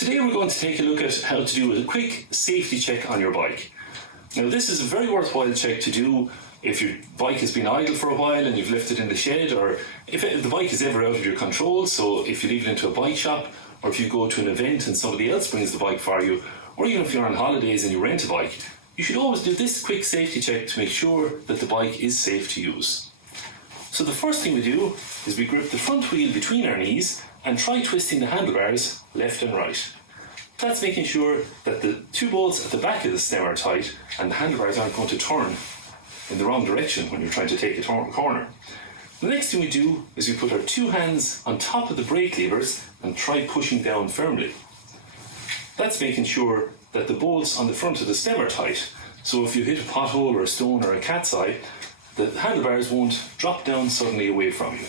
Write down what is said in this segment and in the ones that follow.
Today we're going to take a look at how to do a quick safety check on your bike. Now this is a very worthwhile check to do if your bike has been idle for a while and you've left it in the shed, or if the bike is ever out of your control, so if you leave it into a bike shop, or if you go to an event and somebody else brings the bike for you, or even if you're on holidays and you rent a bike, you should always do this quick safety check to make sure that the bike is safe to use. So the first thing we do is we grip the front wheel between our knees and try twisting the handlebars left and right. That's making sure that the two bolts at the back of the stem are tight and the handlebars aren't going to turn in the wrong direction when you're trying to take a corner. The next thing we do is we put our two hands on top of the brake levers and try pushing down firmly. That's making sure that the bolts on the front of the stem are tight, so if you hit a pothole or a stone or a cat's eye, the handlebars won't drop down suddenly away from you.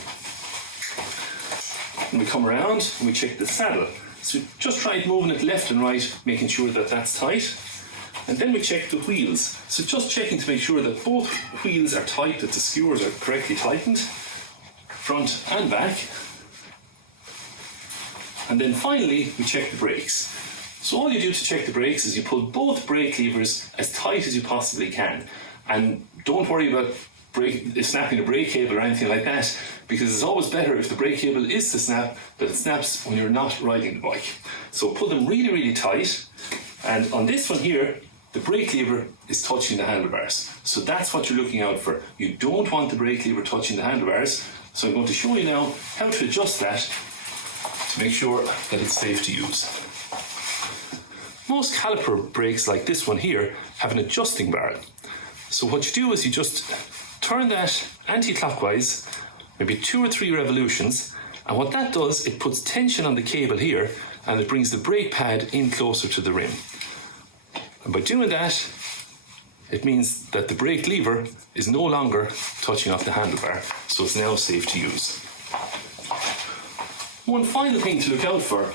And we come around and we check the saddle. So just try moving it left and right, making sure that that's tight. And then we check the wheels. So just checking to make sure that both wheels are tight, that the skewers are correctly tightened, front and back. And then finally, we check the brakes. So all you do to check the brakes is you pull both brake levers as tight as you possibly can. And don't worry about snapping the brake cable or anything like that, because it's always better if the brake cable is to snap, that it snaps when you're not riding the bike. So pull them really, really tight. And on this one here, the brake lever is touching the handlebars. So that's what you're looking out for. You don't want the brake lever touching the handlebars. So I'm going to show you now how to adjust that to make sure that it's safe to use. Most caliper brakes like this one here have an adjusting bar. So what you do is you just turn that anti-clockwise, maybe 2 or 3 revolutions, and what that does, it puts tension on the cable here and it brings the brake pad in closer to the rim. And by doing that, it means that the brake lever is no longer touching off the handlebar, so it's now safe to use. One final thing to look out for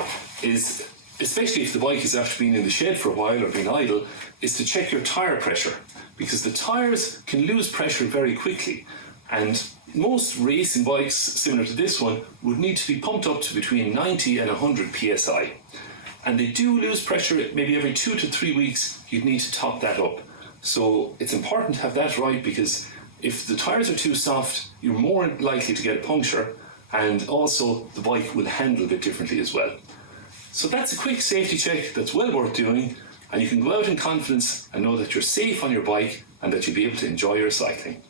is, especially if the bike is after being in the shed for a while or being idle, is to check your tyre pressure, because the tyres can lose pressure very quickly, and most racing bikes similar to this one would need to be pumped up to between 90 and 100 psi, and they do lose pressure maybe every 2 to 3 weeks. You'd need to top that up. So it's important to have that right, because if the tyres are too soft, you're more likely to get a puncture, and also the bike will handle a bit differently as well. So that's a quick safety check that's well worth doing, and you can go out in confidence and know that you're safe on your bike and that you'll be able to enjoy your cycling.